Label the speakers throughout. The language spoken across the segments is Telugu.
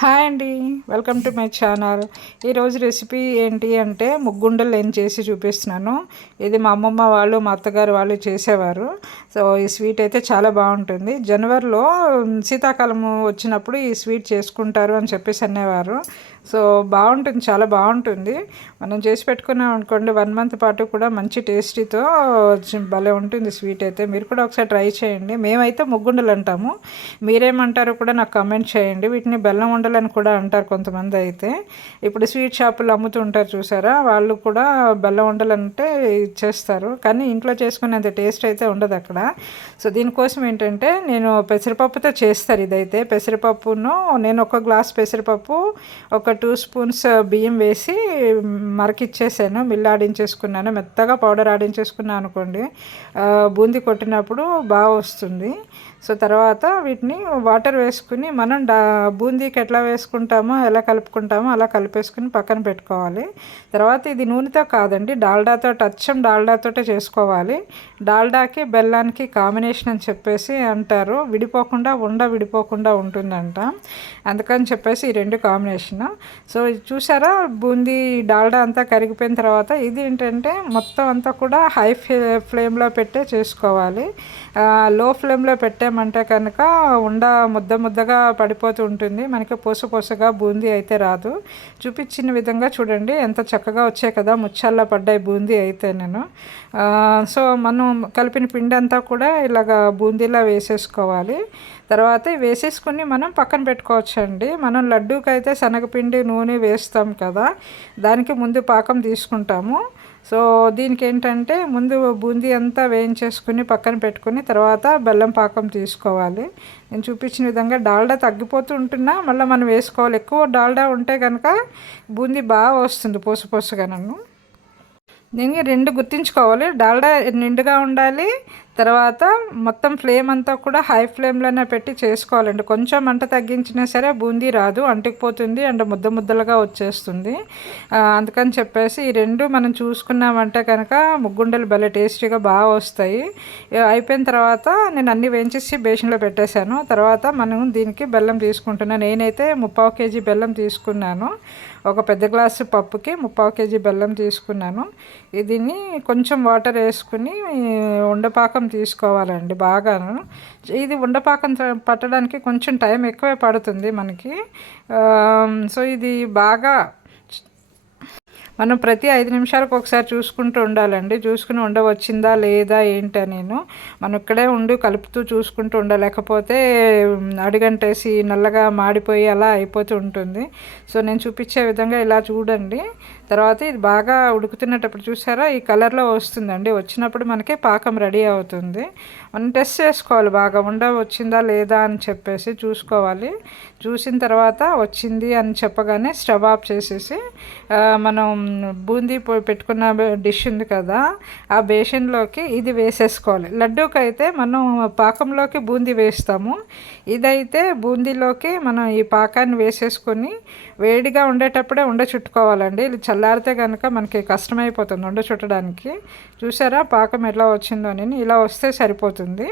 Speaker 1: హాయ్ అండి. వెల్కమ్ టు మై ఛానల్ ఈరోజు రెసిపీ ఏంటి అంటే ముగ్గుండలు నేను చేసి చూపిస్తున్నాను. ఇది మా అమ్మమ్మ వాళ్ళు మా అత్తగారు వాళ్ళు చేసేవారు. సో ఈ స్వీట్ అయితే చాలా బాగుంటుంది. జనవరిలో శీతాకాలం వచ్చినప్పుడు ఈ స్వీట్ చేసుకుంటారు అని చెప్పేసి అనేవారు. సో బాగుంటుంది చాలా బాగుంటుంది. మనం చేసి పెట్టుకున్నాం అనుకోండి వన్ మంత్ పాటు కూడా మంచి టేస్టీతో భలే ఉంటుంది స్వీట్ అయితే. మీరు కూడా ఒకసారి ట్రై చేయండి. మేమైతే ముగ్గుండలు అంటాము. మీరేమంటారో కూడా నాకు కమెంట్ చేయండి. వీటిని బెల్లం ఉండలని కూడా అంటారు కొంతమంది అయితే. ఇప్పుడు స్వీట్ షాపులు అమ్ముతుంటారు చూసారా? వాళ్ళు కూడా బెల్లం ఉండలు అంటే ఇచ్చేస్తారు కానీ ఇంట్లో చేసుకునేంత టేస్ట్ అయితే ఉండదు అక్కడ. సో దీనికోసం ఏంటంటే నేను పెసరపప్పుతో చేస్తారు ఇదైతే. పెసరపప్పును నేను ఒక గ్లాస్ పెసరపప్పు ఒక టూ స్పూన్స్ బియ్యం వేసి మరకిచ్చేసాను. మిల్లు ఆడించేసుకున్నాను. మెత్తగా పౌడర్ ఆడించేసుకున్నాను అనుకోండి. బూందీ కొట్టినప్పుడు బాగా వస్తుంది. సో తర్వాత వీటిని వాటర్ వేసుకుని మనం డా బూందీకి ఎట్లా వేసుకుంటామో ఎలా కలుపుకుంటామో అలా కలిపేసుకుని పక్కన పెట్టుకోవాలి. తర్వాత ఇది నూనెతో కాదండి డాల్డాతో అచ్చం డాల్డాతోటే చేసుకోవాలి. డాల్డాకి బెల్లానికి కాంబినేషన్ అని చెప్పేసి అంటారు. విడిపోకుండా ఉండ విడిపోకుండా ఉంటుందంట. అందుకని చెప్పేసి ఈ రెండు కాంబినేషన్. సో చూసారా బూందీ డాల్డా అంతా కరిగిపోయిన తర్వాత ఇది ఏంటంటే మొత్తం అంతా కూడా హై ఫ్లేమ్లో పెట్టే చేసుకోవాలి. లో ఫ్లేమ్లో పెట్టే పెట్టామంటే కనుక ఉండ ముద్ద ముద్దగా పడిపోతూ ఉంటుంది. మనకి పొసు పొసగా బూందీ అయితే రాదు. చూపించిన విధంగా చూడండి. ఎంత చక్కగా వచ్చాయి కదా ముచ్చాల్లో పడ్డాయి బూందీ అయితే నేను. సో మనం కలిపిన పిండి అంతా కూడా ఇలాగ బూందీలా వేసేసుకోవాలి. తర్వాత వేసేసుకుని మనం పక్కన పెట్టుకోవచ్చండి. మనం లడ్డూకి అయితే శనగపిండి నూనె వేస్తాం కదా. దానికి ముందు పాకం తీసుకుంటాము. సో దీనికి ఏంటంటే ముందు బూందీ అంతా వేయించేసుకుని పక్కన పెట్టుకుని తర్వాత బెల్లం పాకం తీసుకోవాలి. నేను చూపించిన విధంగా డాల్డా తగ్గిపోతూ ఉంటున్నా మళ్ళీ మనం వేసుకోవాలి. ఎక్కువ డాల్డా ఉంటే కనుక బూందీ బాగా వస్తుంది పోసు పోసుగా నన్ను. దీనికి రెండు గుర్తించుకోవాలి. డాల్డా నిండుగా ఉండాలి తర్వాత మొత్తం ఫ్లేమ్ అంతా కూడా హై ఫ్లేమ్లోనే పెట్టి చేసుకోవాలండి. కొంచెం మంట తగ్గించినా సరే బూందీ రాదు అంటుకుపోతుంది అండ్ ముద్ద ముద్దలుగా వచ్చేస్తుంది. అందుకని చెప్పేసి ఈ రెండు మనం చూసుకున్నామంటే కనుక ముగ్గుండలు భలే టేస్టీగా బాగా వస్తాయి. అయిపోయిన తర్వాత నేను అన్ని వేయించేసి బేషన్లో పెట్టేశాను. తర్వాత మనం దీనికి బెల్లం తీసుకుంటున్నాను నేనైతే ముప్పావు కేజీ బెల్లం తీసుకున్నాను. ఒక పెద్ద గ్లాసు పప్పుకి ముప్పావు కేజీ బెల్లం తీసుకున్నాను. దీన్ని కొంచెం వాటర్ వేసుకుని ఉండపాకం తీసుకోవాలండి బాగాను. ఇది ఉండపాకం పట్టడానికి కొంచెం టైం ఎక్కువే పడుతుంది మనకి. సో ఇది బాగా మనం ప్రతి ఐదు నిమిషాలకు ఒకసారి చూసుకుంటూ ఉండాలండి. చూసుకుని ఉండవచ్చిందా లేదా ఏంటా నేను మనం ఇక్కడే ఉండి కలుపుతూ చూసుకుంటూ ఉండలేకపోతే అడిగంటేసి నల్లగా మాడిపోయి అలా అయిపోతూ ఉంటుంది. సో నేను చూపించే విధంగా ఇలా చూడండి. తర్వాత ఇది బాగా ఉడుకుతున్నప్పుడు చూసారా? ఈ కలర్లో వస్తుందండి. వచ్చినప్పుడు మనకి పాకం రెడీ అవుతుంది. మనం టెస్ట్ చేసుకోవాలి. బాగా ఉండ వచ్చిందా లేదా అని చెప్పేసి చూసుకోవాలి. చూసిన తర్వాత వచ్చింది అని చెప్పగానే స్టవ్ ఆఫ్ చేసేసి మనం బూందీ పెట్టుకున్న డిష్ ఉంది కదా ఆ బేషన్లోకి ఇది వేసేసుకోవాలి. లడ్డూకి అయితే మనం పాకంలోకి బూందీ వేస్తాము. ఇదైతే బూందీలోకి మనం ఈ పాకాన్ని వేసేసుకొని వేడిగా ఉండేటప్పుడే ఉండ చుట్టుకోవాలండి. ఇది చల్లారితే కనుక మనకి కష్టమైపోతుంది ఉండ చుట్టడానికి. చూసారా పాకం ఎలా వచ్చిందో అని. ఇలా వస్తే సరిపోతుంది.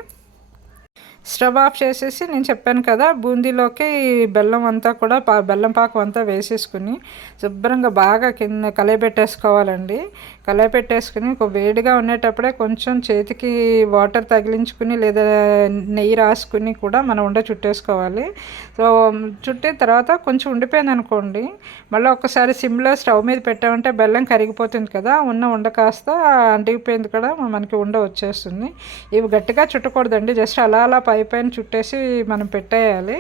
Speaker 1: స్టవ్ ఆఫ్ చేసేసి నేను చెప్పాను కదా బూందీలోకి బెల్లం అంతా కూడా పా బెల్లం పాకం అంతా వేసేసుకుని శుభ్రంగా బాగా కింద కలయపెట్టేసుకోవాలండి. కలయపెట్టేసుకుని ఒక వేడిగా ఉండేటప్పుడే కొంచెం చేతికి వాటర్ తగిలించుకుని లేదా నెయ్యి రాసుకుని కూడా మనం ఉండ చుట్టేసుకోవాలి. సో చుట్టిన తర్వాత కొంచెం ఉండిపోయింది అనుకోండి మళ్ళీ ఒకసారి సిమ్లో స్టవ్ మీద పెట్టామంటే బెల్లం కరిగిపోతుంది కదా ఉన్న ఉండ కాస్త అంటిగిపోయింది కూడా మనకి ఉండ వచ్చేస్తుంది. ఇవి గట్టిగా చుట్టకూడదండి జస్ట్ అలా అలా పై పైన చుట్టేసి మనం పెట్టేయాలి.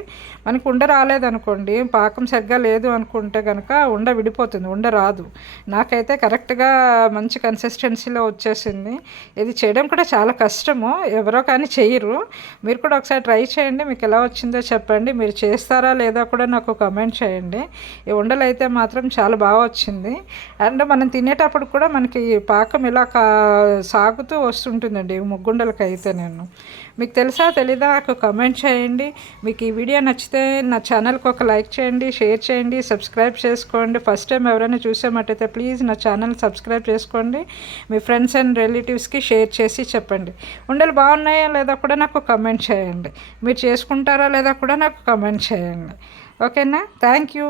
Speaker 1: మనకు ఉండ రాలేదనుకోండి పాకం సరిగ్గా లేదు అనుకుంటే కనుక ఉండ విడిపోతుంది ఉండ రాదు. నాకైతే కరెక్ట్గా మంచి కన్సిస్టెన్సీలో వచ్చేసింది. ఇది చేయడం కూడా చాలా కష్టము ఎవరో కానీ చేయరు మీరు కూడా ఒకసారి ట్రై చేయండి మీకు ఎలా వచ్చిందో చెప్పండి. మీరు చేస్తారా లేదా కూడా నాకు కమెంట్ చేయండి. ఈ ఉండలు అయితే మాత్రం చాలా బాగా వచ్చింది. అండ్ మనం తినేటప్పుడు కూడా మనకి పాకం ఇలా కా సాగుతూ వస్తుంటుందండి ముగ్గుండలకి అయితే నేను. మీకు తెలుసా తెలియదు నాకు కమెంట్ చేయండి. మీకు ఈ వీడియో నచ్చితే నా ఛానల్కి ఒక లైక్ చేయండి షేర్ చేయండి సబ్స్క్రైబ్ చేసుకోండి. ఫస్ట్ టైం ఎవరైనా చూసేమట్టయితే ప్లీజ్ నా ఛానల్ సబ్స్క్రైబ్ చేసుకోండి. మీ ఫ్రెండ్స్ అండ్ రిలేటివ్స్కి షేర్ చేసి చెప్పండి. ఉండలు బాగున్నాయా లేదా కూడా నాకు కమెంట్ చేయండి. మీరు చేసుకుంటారా లేదా కూడా నాకు కమెంట్ చేయండి. ఓకేనా థ్యాంక్ యూ